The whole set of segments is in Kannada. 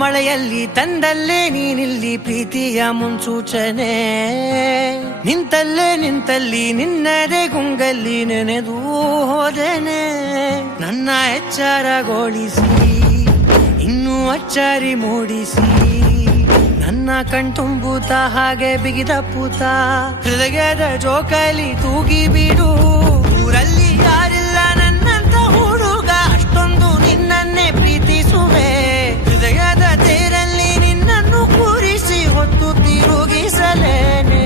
ಮಳೆಯಲ್ಲಿ ತಂದಲ್ಲೇ ನೀನಿಲ್ಲಿ ಪ್ರೀತಿಯ ಮುನ್ಸೂಚನೆ, ನಿಂತಲ್ಲಿ ನಿನ್ನದೇ ಗುಂಗಲ್ಲಿ ನೆನೆದು ಹೋದೆನೆ. ನನ್ನ ಎಚ್ಚರಗೊಳಿಸಿ ಇನ್ನೂ ಅಚ್ಚರಿ ಮೂಡಿಸಿ, ನನ್ನ ಕಣ್ತುಂಬುತ್ತ ಹಾಗೆ ಬಿಗಿದ ಪೂತ ಹೃದಯದ ಜೋಕಾಲಿ ತೂಗಿ ಬಿಡು. ಊರಲ್ಲಿ ಯಾರಿಲ್ಲ ನನ್ನಂತ ಹುಡುಗ, ಅಷ್ಟೊಂದು ನಿನ್ನನ್ನೇ ಪ್ರೀತಿಸುವೆ. ಹೃದಯದ ತೇರಲ್ಲಿ ನಿನ್ನನ್ನು ಕೂರಿಸಿ ಹೊತ್ತು ತಿರುಗಿಸಲೇನೆ.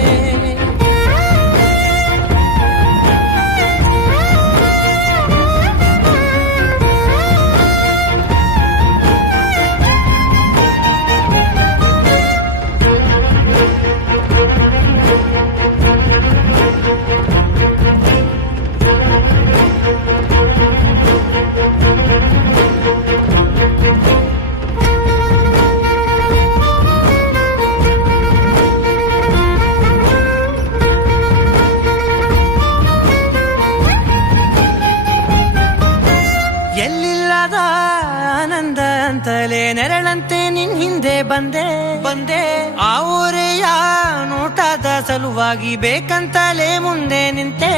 ಎಲ್ಲಿಲ್ಲದ ಆನಂದ ಅಂತಲೇ ನೆರಳಂತೆ ನಿನ್ ಹಿಂದೆ ಬಂದೆ. ಆ ಊರೆಯ ನೋಟದ ಸಲುವಾಗಿ ಬೇಕಂತಲೇ ಮುಂದೆ ನಿಂತೆ.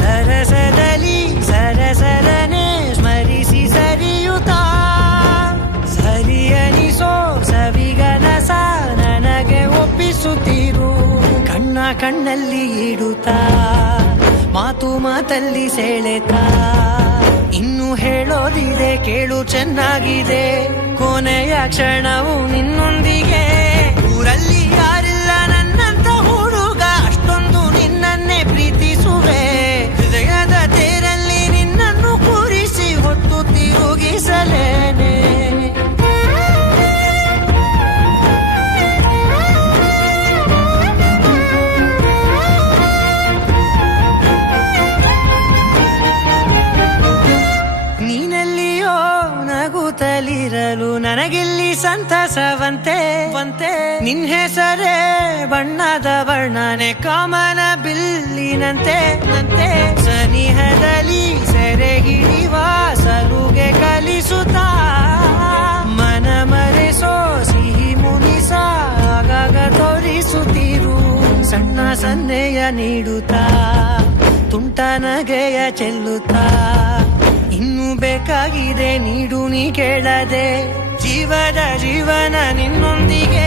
ಸರಸದಲ್ಲಿ ಸರಸರನೆ ಸ್ಮರಿಸಿ ಸರಿಯುತ್ತಾ, ಸರಿಯನಿಸೋ ಸವಿಗನಸ ನನಗೆ ಒಪ್ಪಿಸುತ್ತೀರು. ಕಣ್ಣಲ್ಲಿ ಇಡುತ್ತಾ, ಮಾತಲ್ಲಿ ಸೆಳೆತಾ, ಇನ್ನು ಹೇಳೋದಿದೆ ಕೇಳು ಚೆನ್ನಾಗಿದೆ. ಕೊನೆಯ ಕ್ಷಣವು ನಿನ್ನೊಂದಿಗೆ. ಊರಲ್ಲಿ ಯಾರಿಲ್ಲ ನನ್ನಂತ ಹುಡುಗ, ಅಷ್ಟೊಂದು ನಿನ್ನನ್ನೇ ಪ್ರೀತಿಸುವೆ. ಹೃದಯದ ತೇರಲ್ಲಿ ನಿನ್ನನ್ನು ಕೂರಿಸಿ ಹೊತ್ತು ತಿರುಗಿಸಲೇನೆ. ನಗುತ್ತಲಿರಲು ನನಗಿಲ್ಲಿ ಸಂತಸವಂತೆ. ನಿನ್ ಹೆಸರೇ ಬಣ್ಣದ ವರ್ಣನೆ ಕಾಮನ ಬಿಲ್ಲಿನಂತೆ. ಸನಿಹದಲ್ಲಿ ಸೆರೆಗಿಳಿವ ಸಲುಗೆ ಕಲಿಸುತ್ತಾ, ಮನ ಮರೆಸೋ ಸಿಹಿ ಮುನಿಸ ಆಗಾಗ ತೋರಿಸುತ್ತೀರು. ಸಣ್ಣ ಸನ್ನೆಯ ನೀಡುತ್ತಾ, ತುಂಟ ನಗೆಯ ಚೆಲ್ಲುತ್ತಾ, ಇನ್ನು ಬೇಕಾಗಿದೆ ನೀಡು ನೀ ಕೇಳದೆ. ಜೀವನ ನಿನ್ನೊಂದಿಗೆ.